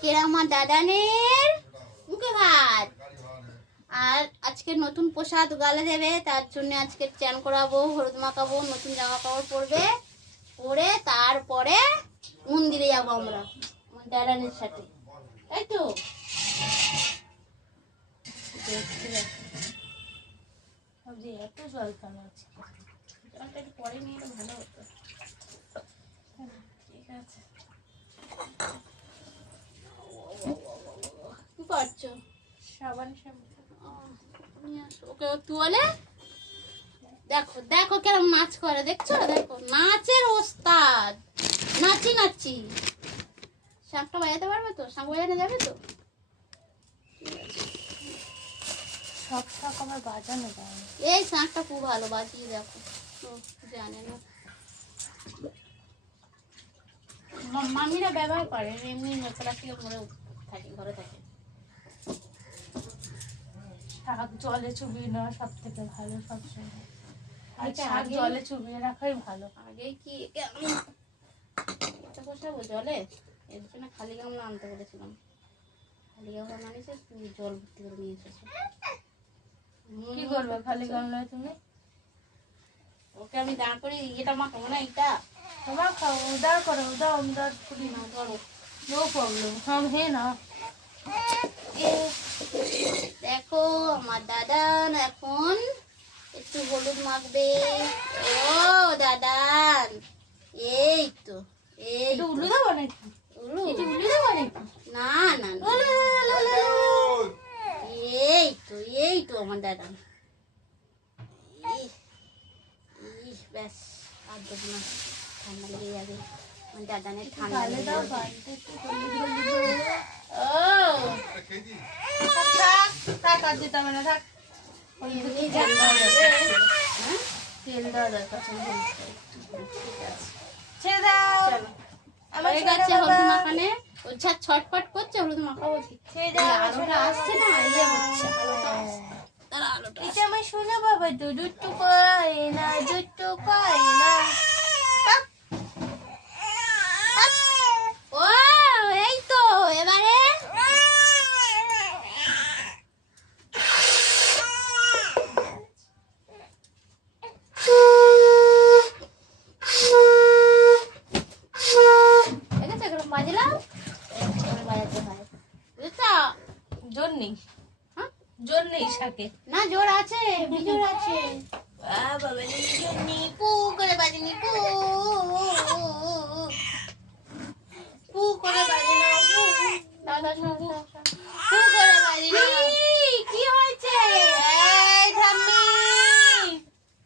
আজকের আমার দাদানের মুখে ভাত। আর আজকে নতুন প্রসাদ গালে দেবে, তার জন্য আজকে চান করাবো, হলুদ মাখাবো, নতুন জামা কাপড় পরবে, পরে তারপরে মন্দিরে যাবো আমরা আমার দাদানের সাথে, তাই তো? এত জল কেন আছে? জলটা একটু পরে নিয়ে এলে ভালো হতো। ঠিক আছে, কি করছো? সাবান ওকে তুলে দেখো, দেখো কেরম নাচ করে, দেখছো? দেখো নাচের ওস্তাদ, নাচি নাচি। শাঁখটা বাজাতে পারবে তো? শাঁখ বাজানো যাবে তো? সব শাঁখ আমার বাজানো যায় না। এই শাঁখটা খুব ভালো বাজিয়ে দেখো, জানে না মামিরা ব্যবহার করে, এমনি প্লাস্টিকের মরে থাকে, ঘরে থাকে। শাক জলে চুবিয়ে নেওয়া সব থেকে ভালো সবসময়। শাক জলে চুবিয়ে রাখাই ভালো। আগে কি আমি এটা বসাবো জলে, এর জন্য খালি গামলা আনতে বলেছিলাম। খালি গামলা আনিছে, তুমি জল ভর্তি করে নিয়ে এসেছো। কি করবে খালি গামলায় তুমি? ওকে আমি দাঁড় করে এটা মাখাবো না, এটা তোমার খাও, দাঁড় করো, দাও আমি দাঁড় করি না, ধরো, নো প্রবলেম, হাম হে না। দেখো আমার দাদান এখন একটু হলুদ মাখবে। ও দাদান, এই তো, এই উলু দেবো নাকি? উলু দেবো নাকি? না না, এই তো আমার দাদান। ব্যাস আর দেবো না, ঠান্ডা লেগে যাবে আমার দাদানের, ঠান্ডা লেগে যাবে। তেল দেওয়া দরকার, হলুদ মাখানে ছটপট করছে, হলুদ মাখাবো আলোটা আসছে না, ইয়ে হচ্ছে আমার শোনা বাবা, দুধটু পাই না, দুধটু পাই না। ও এই তো এবারে বাজলাম, বাজাতে হয়, বুঝছো? জোর নেই, জোর নেই শাকে, না জোর আছে, জোর আছে। বাবা জোর নেই, পু করে বাজনি, পু পু করে বাজে না, দাদা পু করে বাজে না। কি হয়েছে? এই ঠাম্মি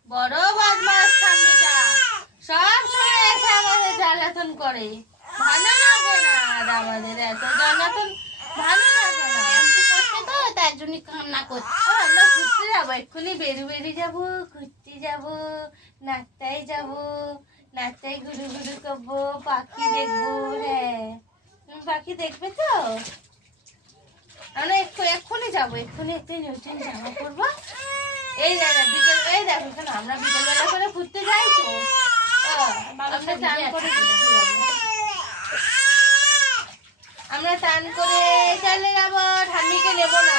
বড় বদমাস, ঠাম্মিটা সব সময় এসে আমাদের জ্বালাতন করে, ভালো লাগে না। আর আমাদের এত জ্বালাতন ভালো লাগে না, তো তার জন্য কান্না করছে। আমরা ঘুরতে যাবো, এক্ষুনি বেরিয়ে যাবো, ঘুরতে যাবো, নাচটাই যাবো, নাচটাই ঘুরু ঘুরু করবো, পাখি দেখবো। হ্যাঁ তুমি পাখি দেখবে তো? আমরা এক্ষুনি যাবো, এক্ষুনি একটু নতুন জামা পরবো। এই দেখো বিকেল, এই দেখো এখানে আমরা বিকেলবেলা করে ঘুরতে যাই তো, আমরা চান করে ঘুরতে যাবো, আমরা টান করে চলে যাবো। ঠাম্মিকে নেবো না,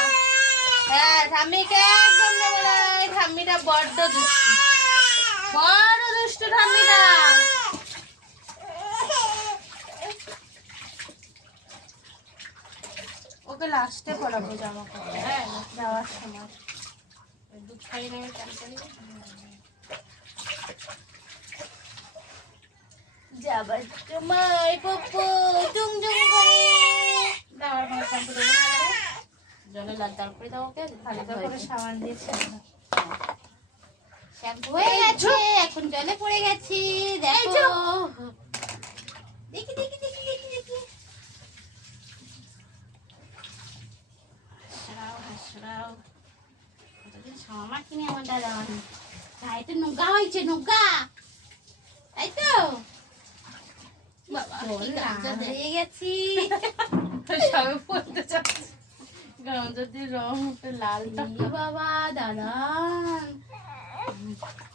হ্যাঁ ঠাম্মিকে একদম নেবো না, ঠাম্মিটা বড্ড দুষ্টু, বড় দুষ্টু ঠাম্মিটা। ওকে লাস্টে পরাবো জামা কাপড়, হ্যাঁ যাওয়ার সময় দুধ খাই নেবে, চান করি যাবার সময় পপ্পু টুং টুং করে দাওয়ার পর শ্যাম্পু দেবো না, জলে লাল করে দাও, ওকে ভালো করে সাবান দিয়ে শ্যাম্পু হয়ে গেছে, এখন জলে পড়ে গেছি। দেখো দেখি দেখি দেখি দেখি দেখি, হাসরাও হাসরাও, কতদিন সামা কিনে আমার দাদা মানে গায়ে তো নৌকা হয়েছে, নৌকা, তাই তো? গেছি সবে পড়তে চাচ্ছি, গামছা দিয়ে রং লাল বাবা। দাদা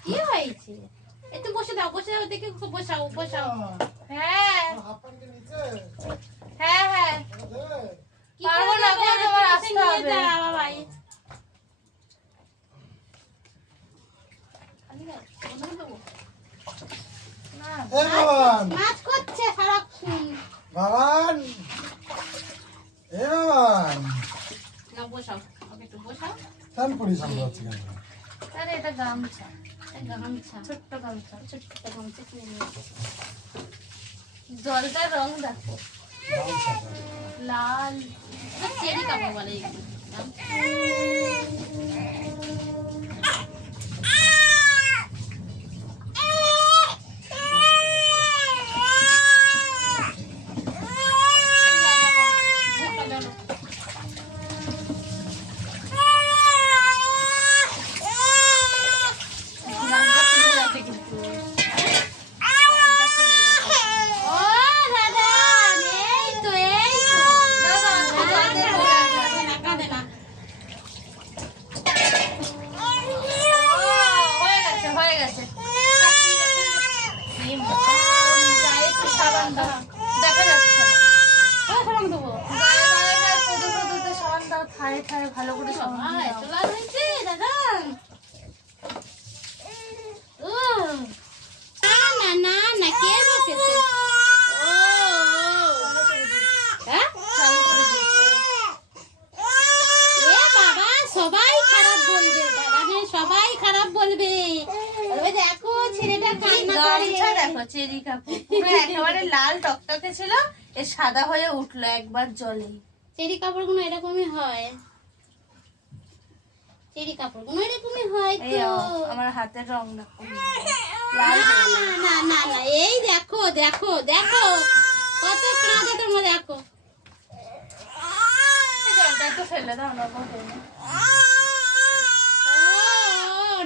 কি হয়েছে? একটু বসে দাও, বসে দাও, দেখে বসাও বসাও। হ্যাঁ হ্যাঁ হ্যাঁ পারবো না, গো, তোমার আসতে হবে। বাবাই মাছ করছে সারাক্ষণ। বাবান, এ বাবান, না বসাও, ওকে একটু বসাও। চান পুরি সামলাচ্ছি কেন? আরে এটা গামছা, গামছা, ছোট্ট গামছা, ছোট্ট গামছা কিনে নিয়েছি। জলটার রং দেখো, লাল, চেরি কাপড় বলে এগুলো। ভালো করে না না কে বসেছে? সবাই খারাপ বলবে, সবাই খারাপ বলবে। দেখো ছেলেটা দেখো চেরি কাপড় পুরো একেবারে লাল টকটকে ছিল, এ সাদা হয়ে উঠলো একবার জলে। চেরি কাপড় গুলো এরকমই হয়, চেরি কাপড় গুলো এরকমই হয় তো। আমার হাতের রং দেখো লাল। না না না না, এই দেখো দেখো দেখো কত কাঁদে তোমরা, দেখো জলটা একটু ফেলে দাও না।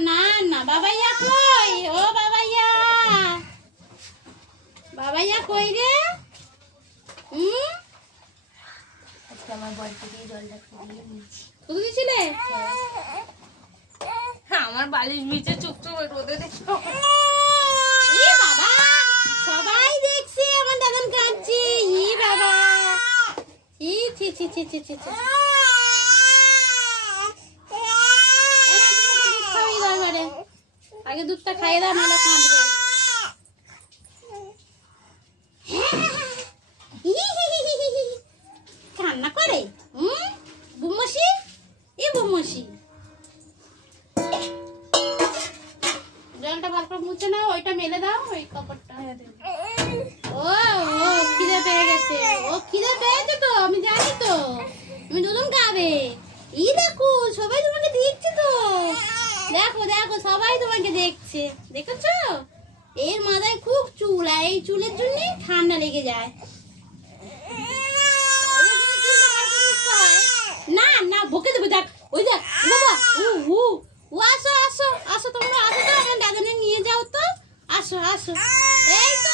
না না বাবাইয়া কই? ও বাবাইয়া, বাবাইয়া কই রে? আজকে আমার বাড়িতে গিয়ে জলটা ফুটিয়ে নিয়েছি। ফুটিয়েছিলে? হ্যাঁ, আমার বালিশ নিচে চুপচুপ রোদে দেখো। বাবা সবাই দেখছে আমার দাদান কাঁদছে। ই বাবা, ছি ছি ছি ছি ছি ছি। আগে দুধটা খাইয়ে দাও, নাহলে কাঁদবে। কান্না করে বুমসি, এ বুমসি। জলটা ভালো করে মুছে নাও, ওইটা মেলে দাও, ওই কাপড়টা। ও ও খিদে পেয়ে গেছে, ও খিদে পেয়েছে তো, আমি জানি তো তুমি দুজন খাবে। ই দেখো সবাই তোমাকে দেখছে তো, দেখো দেখো সবাই তোমাকে দেখছে, দেখেছো? এর মাথায় খুব চুল, আর এই চুলের জন্য ঠান্ডা লেগে যায়। না না বকে দেবো, দেখ ওই দেখ বাবা, ও আসো আসো আসো, তোমরা আসো তো, আমার দাদানে নিয়ে যাও তো, আসো আসো। এই তো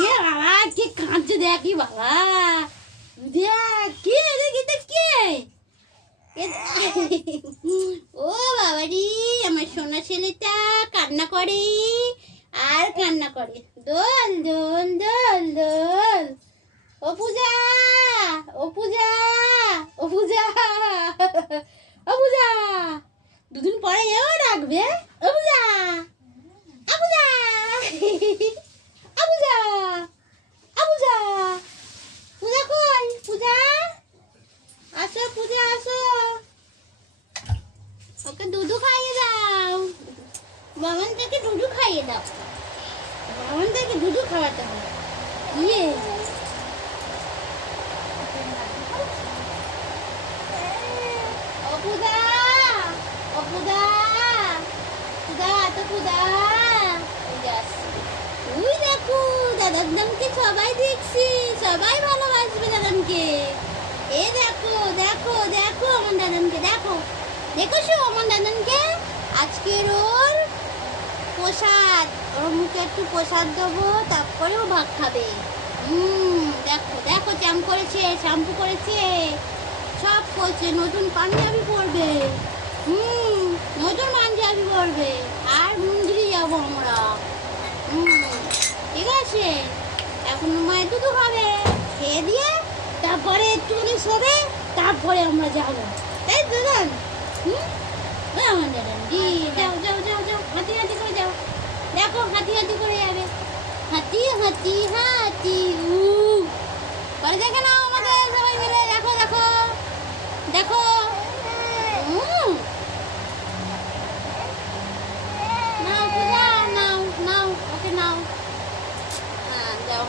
ইয়ে বাবা কে কাঁদছে দেখি, বাবা দেখ কে কে। ও বাবা রে, আমার সোনা ছেলেটা কান্না করে আর কান্না করে। দোল দোল দোল দোল। ও পূজা, ও পূজা, ও পূজা, ও পূজা, দুদিন পরে এও রাখবে। ও পূজা, ও পূজা, ও পূজা, ও পূজা, পূজা কই? পূজা আসো, পূজা আসো, ওকে দুধু খাইয়ে দাও, বাবান থেকে দুধু খাইয়ে দাও, বাবান থেকে দুধু খাওয়াতে হবে। ইয়ে অপুদা, অপুদা, পূজা তো পূজা। ওই দেখো দাদানকে সবাই দেখছি, সবাই ভালোবাসবে দাদানকে। এ দেখো দেখো দেখো আমার দাদানকে, দেখো দেখেছো আমার দাদানকে। আজকের ওর প্রসাদ, ওর মুখে একটু প্রসাদ দেবো, তারপরে ও ভাত খাবে। দেখো দেখো চ্যাম করেছে, শ্যাম্পু করেছে, সব করছে, নতুন পাঞ্জাবি পরবে। নতুন পাঞ্জাবি পরবে, আর মন্দিরে যাবো আমরা। ঠিক আছে, এখন মায়ের দুধ খাবে, খেয়ে দিয়ে তারপরে একটুখানি শোবে, তারপরে আমরা যাবো, তাই তো দাদা? হুম, ওই আমার দাদা দি, যাও যাও যাও যাও, হাঁটি হাঁটি করে যাও, দেখো হাঁটি হাঁটি করে যাবে, হাঁটি হাঁটি হাঁটি করে দেখে নাও আমাদের সবাই মিলে, দেখো দেখো দেখো। নাও পূজা, নাও নাও, ওকে নাও, হ্যাঁ যাও।